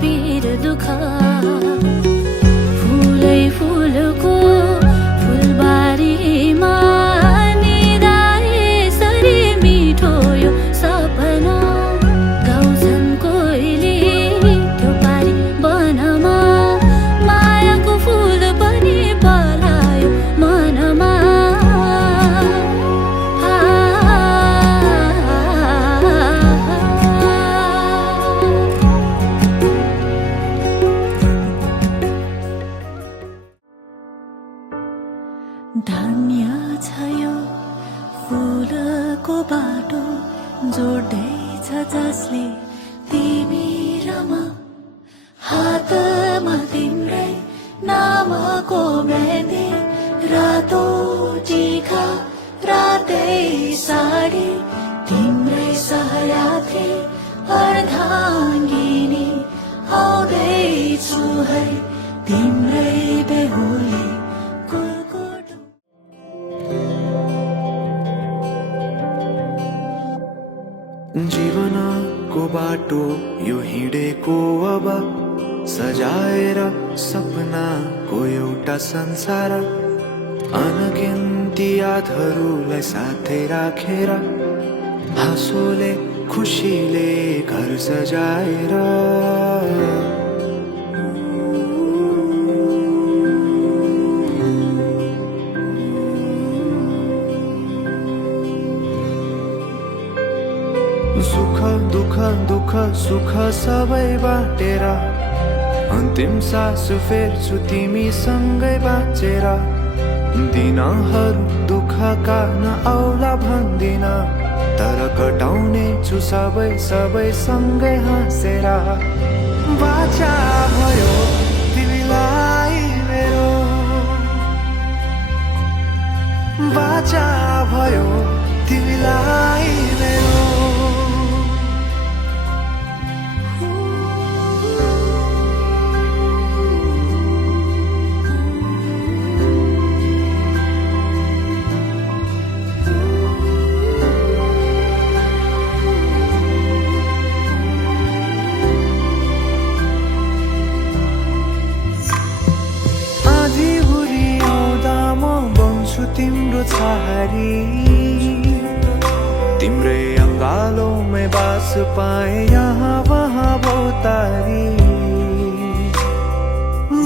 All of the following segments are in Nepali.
पीर दुख फुलै फुलको फुलबारीमा निदाए सरी मिठो यो सपना गाउँछन् कोइली त्यो पारी वनमा मायाको फुल पनि पलायो मनमा धन्य छ यो फुलको बाटो जोड्दैछ जसले तिमी र म हातमा तिम्रै नामको मेहन्दी रातो टिका रातै साडी तिम्रै सहयात्री अर्धाङ्गिनी आउँदैछु है तिम्रै बेहुली जीवनको बाटो यो हिँडेको अब सजाएर सपनाको एउटा संसार अनगिन्ती यादहरूलाई साथै राखेर हाँसोले खुसीले घर सजाएर सुख दुख दुख सुख सबै बाटेर अन्तिम सास फेर्छु तिमीसँगै बाँचेर दिनहरू दुःखका नआउला भन्दिन तर कटाउने छु सबै सबै सँगै हाँसेर बाचा भयो तिमीलाई मेरो बाचा भयो तिमीलाई मेरो तिम्रो छहारी तिम्रै अङ्गालोमै बास पाए यहाँ वहाँ बहुतारी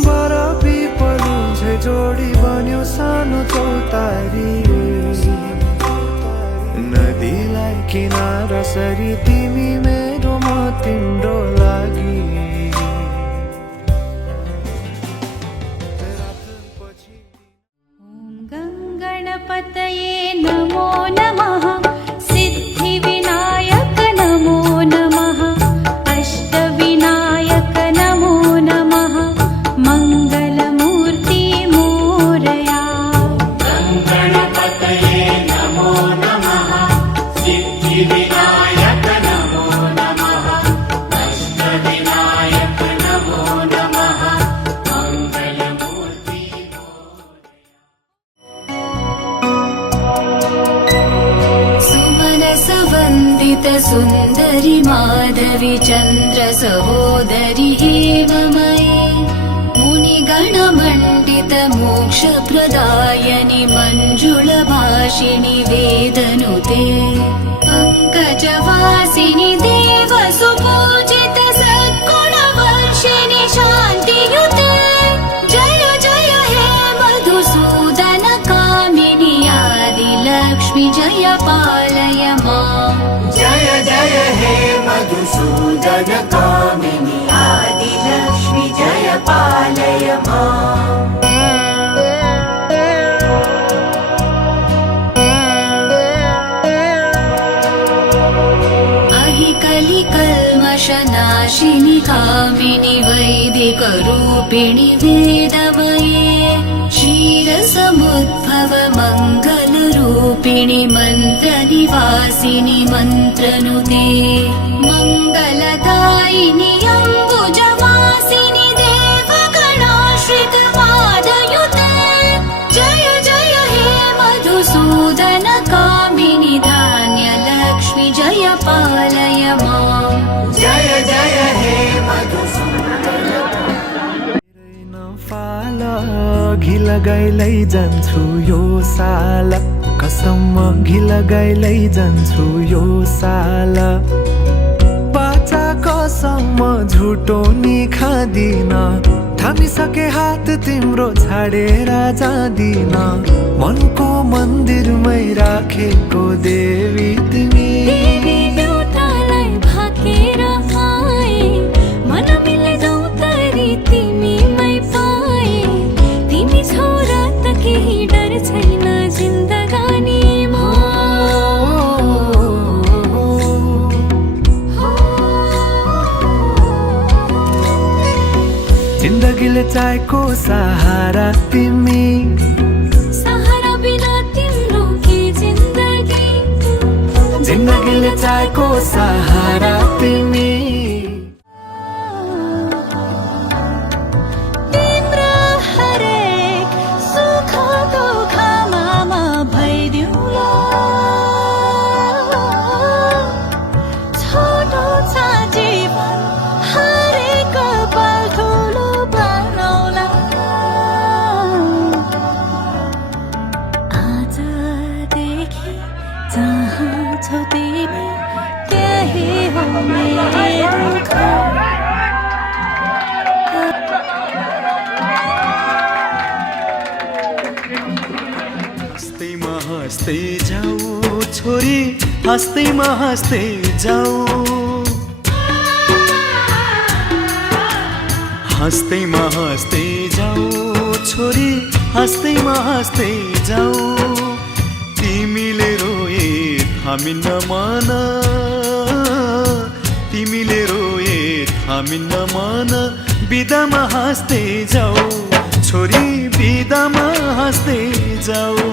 बरफी पलु झै जोडी बन्यो सानो चौतारी नदीलाई किनारा सरी तिमी मेरो म तिम्रो लागि गणपतये नमो नमः सिद्धिविनायक नमो नमः अष्टविनायक नमो नमः मङ्गलमूर्ति मोरया गणपतये नमो नमः सिद्धिविनायक नमो नमः अष्टविनायक नमो नमः मङ्गलमूर्ति सुमनसवन्दित सुन्दरि माधवी चन्द्र सहोदरि एव मयि मुनिगणमण्डित मोक्षप्रदायनि मञ्जुळभाषिणि वेदनुते पङ्कजवासिनि देवसुपूजित सद्गुणवर्षिणि शान्तियुते जय जय हे मधुसूदन कामिनि आदिलक्ष्मि जय पालय माम् जय जय हे मधुसूदन कामिनि आदिलक्ष्मि जय पालय माम् कलिकल्मषनाशिनि कामिनि वैदिकरूपिणि वेदमये क्षीरसमुद्भव मङ्गलरूपिणि मन्त्रनिवासिनि मन्त्रनुते मङ्गलदायिनि अम्बुजवासिनि देवगणाश्रित पादयुते जय जय हे मधुसूदन कामिनि धान्यलक्ष्मि जय पालय माम् जय जय हे मधुसूदन लगाई लैजान्छु यो साल, कसम अघि लगाई लैजान्छु यो साल। बाचा कसम झुटो नि खादिन, थामिसके हात तिम्रो छाडेर जादिन। मनको मन्दिरमै राखेको देवी तिमी, जिन्दगीले चाहेको सहारा तिमी, सहारा बिना तिम्रो के जिन्दगी, जिन्दगीले चाहेको सहारा तिमी। तिम्रो हरेक सुख दुःखमा म भइदिउँला, छोटो छ जीवन हरेक पल ठुलो बनाउला। आजदेखि जहाँ छौ तिमी त्यही हो मेरो घर। हँस्दैमा हँस्दै जाऊ छोरी, हँस्दैमा हँस्दै जाऊ, हँस्दैमा हँस्दै जाऊ छोरी, हँस्दैमा हँस्दै जाऊ। तिमीले रोए थामिन्न मन, तिमीले रोए थामिन्न मन, बिदामा हाँस्दै जाऊ छोरी, बिदामा हाँस्दै जाऊ।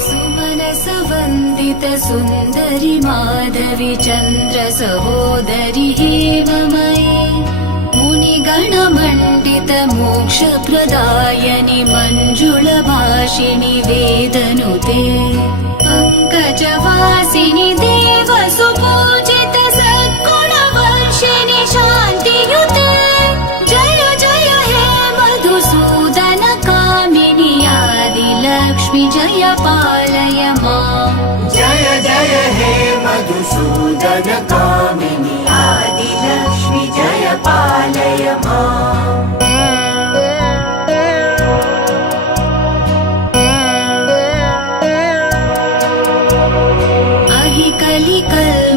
सुमनसवन्दित सुन्दरि माधवी चन्द्र सहोदरि हेममयी, मुनिगणमण्डित मोक्षप्रदायनि मञ्जुलभाषिणि वेदनुते, पङ्कजवासिनि देवसुपूजित सद्गुणवर्षिणि शान्तियुते। जय जय हे मधुसूदन कामिनि आदिलक्ष्मि जय पालय माम्। जय जय हे मधुसूदन कामिनि आदिलक्ष्मि जय पालय माम्।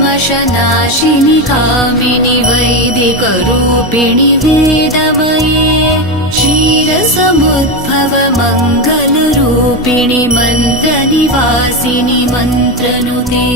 कलिकल्मषनाशिनि कामिनि वैदिकरूपिणि वेदमये, क्षीरसमुद्भव मङ्गलरूपिणि मन्त्रनिवासिनि मन्त्रनुते।